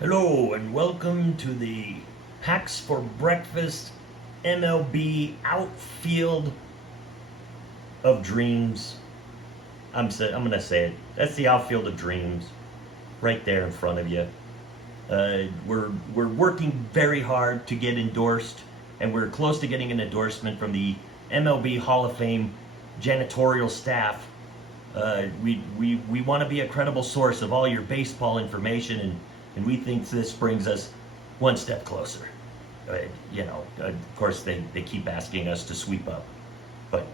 Hello and welcome to the Packs for Breakfast MLB Outfield of Dreams. I'm gonna say it. That's the Outfield of Dreams, right there in front of you. We're working very hard to get endorsed, and we're close to getting an endorsement from the MLB Hall of Fame janitorial staff. We want to be a credible source of all your baseball information, and we think this brings us one step closer. Of course, they keep asking us to sweep up, but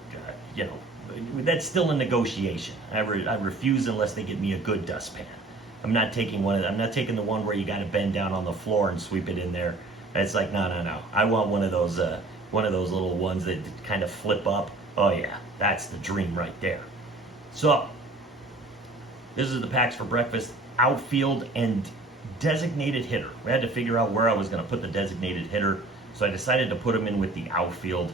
that's still a negotiation. I refuse unless they give me a good dustpan. I'm not taking the one where you got to bend down on the floor and sweep it in there. It's like no. I want one of those little ones that kind of flip up. Oh yeah, that's the dream right there. So, this is the Packs for Breakfast outfield and designated hitter. We had to figure out where I was going to put the designated hitter, so I decided to put him in with the outfield.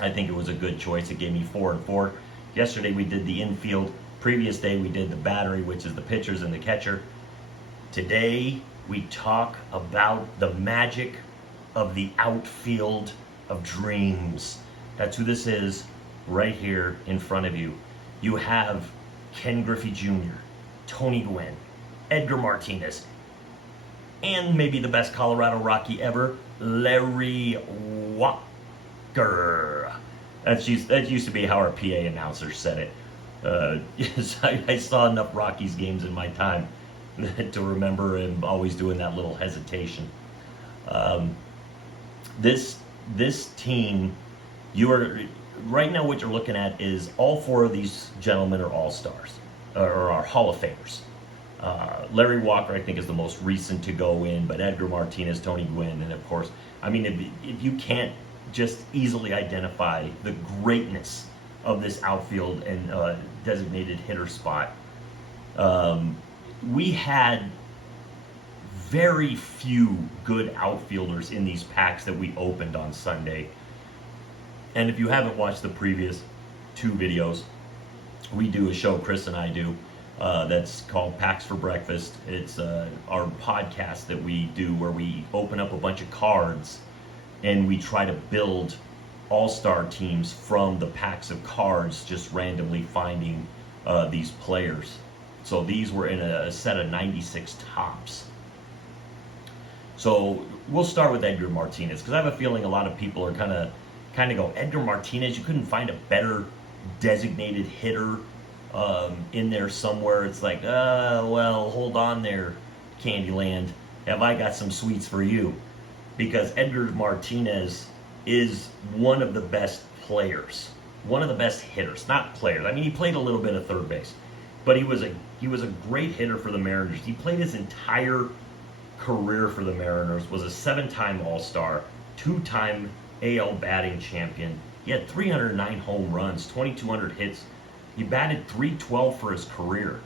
I think it was a good choice. It gave me 4 and 4. Yesterday we did the infield. Previous day we did the battery, which is the pitchers and the catcher. Today we talk about the magic of the outfield of dreams. That's who this is right here in front of you. You have Ken Griffey Jr., Tony Gwynn, Edgar Martinez, and maybe the best Colorado Rocky ever, Larry Walker. That used to be how our PA announcer said it. Yes, I saw enough Rockies games in my time to remember him always doing that little hesitation. This team, right now what you're looking at is all 4 of these gentlemen are all-stars, or are Hall of Famers. Larry Walker, I think, is the most recent to go in, but Edgar Martinez, Tony Gwynn, and of course, I mean, if you can't just easily identify the greatness of this outfield and designated hitter spot, we had very few good outfielders in these packs that we opened on Sunday. And if you haven't watched the previous 2 videos, we do a show, Chris and I do, that's called Packs for Breakfast. It's our podcast that we do where we open up a bunch of cards and we try to build all-star teams from the packs of cards, just randomly finding these players. So these were in a set of 96 tops. So we'll start with Edgar Martinez, because I have a feeling a lot of people are kind of go, Edgar Martinez, you couldn't find a better designated hitter in there somewhere. It's like, well, hold on there, Candyland. Have I got some sweets for you? Because Edgar Martinez is one of the best players, one of the best hitters, not players. I mean, he played a little bit of third base, but he was a great hitter for the Mariners. He played his entire career for the Mariners, was a 7-time All-Star, 2-time AL batting champion. He had 309 home runs, 2,200 hits. He batted .312 for his career.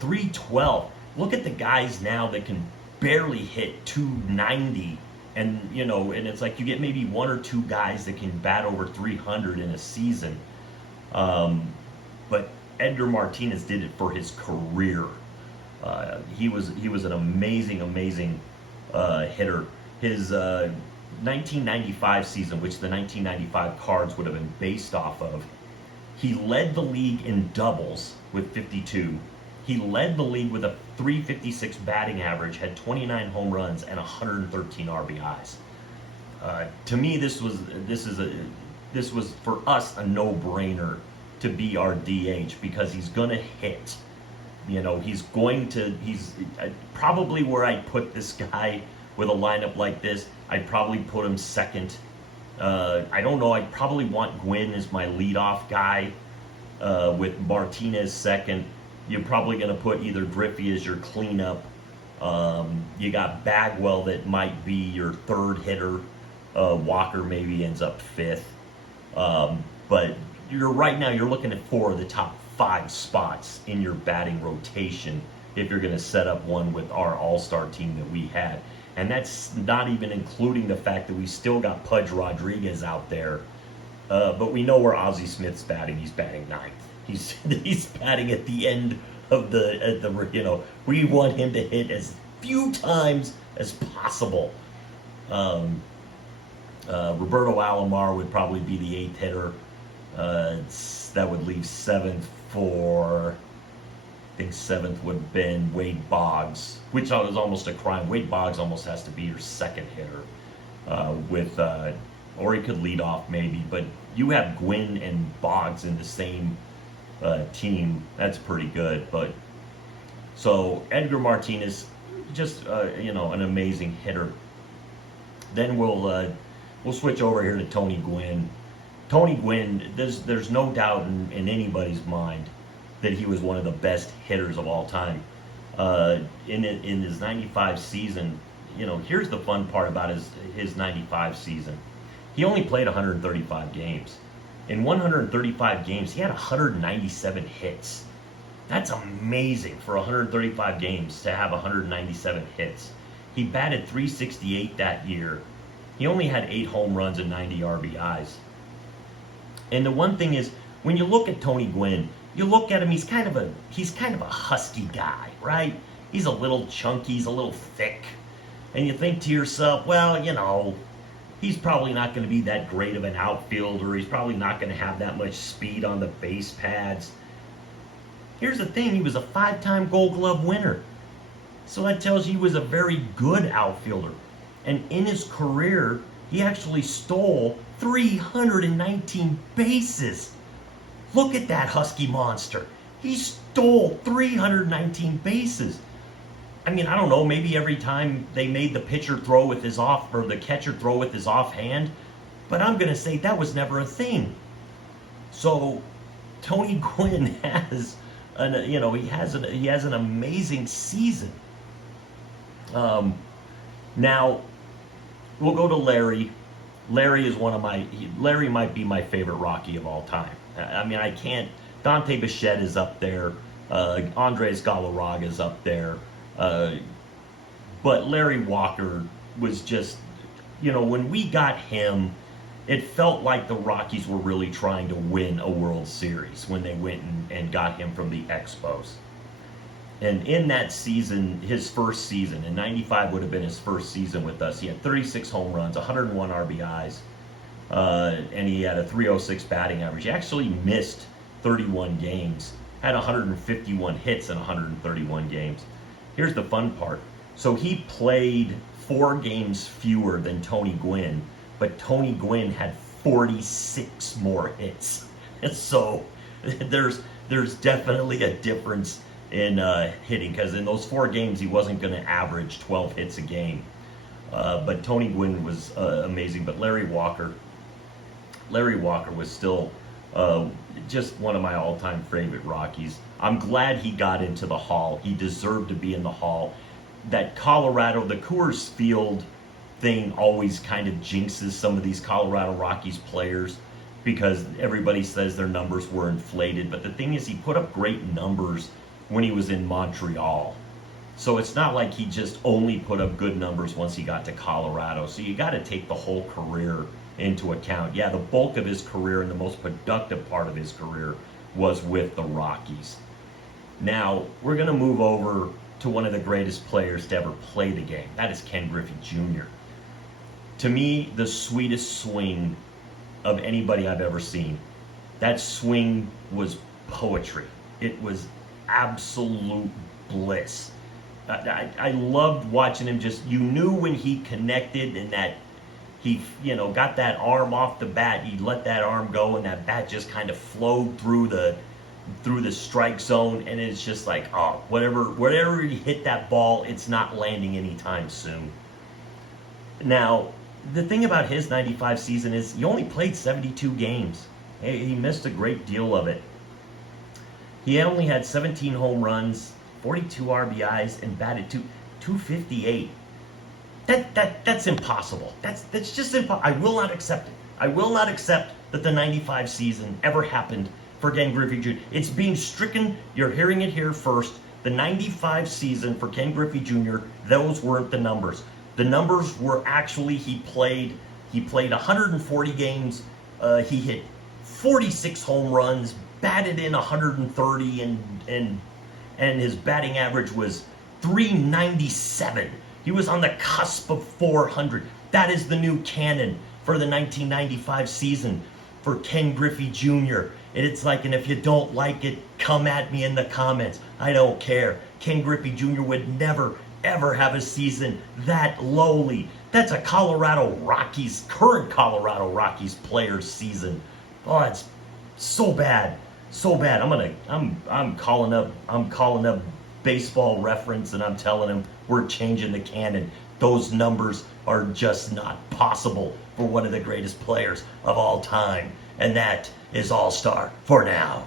.312. Look at the guys now that can barely hit .290, and and it's like you get maybe 1 or 2 guys that can bat over .300 in a season. But Edgar Martinez did it for his career. He was an amazing hitter. His 1995 season, which the 1995 cards would have been based off of, he led the league in doubles with 52. He led the league with a .356 batting average, had 29 home runs and 113 RBIs. To me, this was for us a no-brainer to be our DH, because he's gonna hit. He's probably where I put this guy with a lineup like this, I'd probably put him second. I don't know, I'd probably want Gwynn as my leadoff guy, with Martinez second. You're probably going to put either Griffey as your cleanup. You got Bagwell that might be your third hitter. Walker maybe ends up fifth. But right now you're looking at 4 of the top 5 spots in your batting rotation if you're going to set up one with our all-star team that we had. And that's not even including the fact that we still got Pudge Rodriguez out there. But we know where Ozzie Smith's batting. He's batting 9th. He's batting at the end of we want him to hit as few times as possible. Um, Roberto Alomar would probably be the 8th hitter. That would leave 7th for, I think 7th would have been Wade Boggs, which was almost a crime. Wade Boggs almost has to be your 2nd hitter, or he could lead off maybe. But you have Gwynn and Boggs in the same team. That's pretty good. But so Edgar Martinez, just an amazing hitter. Then we'll switch over here to Tony Gwynn. Tony Gwynn, there's no doubt in anybody's mind that he was one of the best hitters of all time. In his 95 season, here's the fun part about his 95 season. He only played 135 games. In 135 games, he had 197 hits. That's amazing for 135 games to have 197 hits. He batted .368 that year. He only had 8 home runs and 90 RBIs. And the one thing is, when you look at Tony Gwynn, you look at him, he's kind of a husky guy, right? He's a little chunky, he's a little thick. And you think to yourself, well, he's probably not going to be that great of an outfielder. He's probably not going to have that much speed on the base pads. Here's the thing, he was a 5-time Gold Glove winner. So that tells you he was a very good outfielder. And in his career, he actually stole 319 bases. Look at that husky monster. He stole 319 bases. I mean, I don't know, maybe every time they made the pitcher throw with his off, or the catcher throw with his offhand, but I'm going to say that was never a thing. So Tony Gwynn has he has an amazing season. Now we'll go to Larry. Larry might be my favorite Rocky of all time. I mean, I can't. Dante Bichette is up there. Andres Galarraga is up there. But Larry Walker was just, when we got him, it felt like the Rockies were really trying to win a World Series when they went and got him from the Expos. And in that season, his first season, in 95 would have been his first season with us, he had 36 home runs, 101 RBIs, and he had a .306 batting average. He actually missed 31 games, had 151 hits in 131 games. Here's the fun part. So he played 4 games fewer than Tony Gwynn, but Tony Gwynn had 46 more hits. And so there's definitely a difference in hitting, because in those 4 games he wasn't going to average 12 hits a game. But Tony Gwynn was amazing. But Larry Walker was still just one of my all-time favorite Rockies. I'm glad he got into the Hall. He deserved to be in the Hall. That Colorado, the Coors Field thing always kind of jinxes some of these Colorado Rockies players, because everybody says their numbers were inflated. But the thing is, he put up great numbers when he was in Montreal. So it's not like he just only put up good numbers once he got to Colorado. So you got to take the whole career into account. Yeah, the bulk of his career and the most productive part of his career was with the Rockies. Now, we're going to move over to one of the greatest players to ever play the game. That is Ken Griffey Jr. To me, the sweetest swing of anybody I've ever seen. That swing was poetry. It was absolute bliss. I loved watching him. Just, you knew when he connected and that he got that arm off the bat, he let that arm go and that bat just kind of flowed through the strike zone, and it's just like, oh, whatever he hit that ball, it's not landing anytime soon. Now, the thing about his 95 season is he only played 72 games. He missed a great deal of it. He only had 17 home runs, 42 RBIs, and batted .258. That's impossible. That's just impossible. I will not accept it. I will not accept that the 95 season ever happened for Ken Griffey Jr. It's being stricken. You're hearing it here first. The 95 season for Ken Griffey Jr., those weren't the numbers. The numbers were actually he played 140 games. He hit 46 home runs, batted in 130, and his batting average was 397. He was on the cusp of 400. That is the new canon for the 1995 season for Ken Griffey Jr. And it's like, and if you don't like it, come at me in the comments. I don't care. Ken Griffey Jr. would never, ever have a season that lowly. That's a Colorado Rockies, current Colorado Rockies player's season. Oh, it's so bad. So bad. I'm calling up Baseball Reference, and I'm telling him we're changing the canon. Those numbers are just not possible for one of the greatest players of all time. And that is All-Star for now.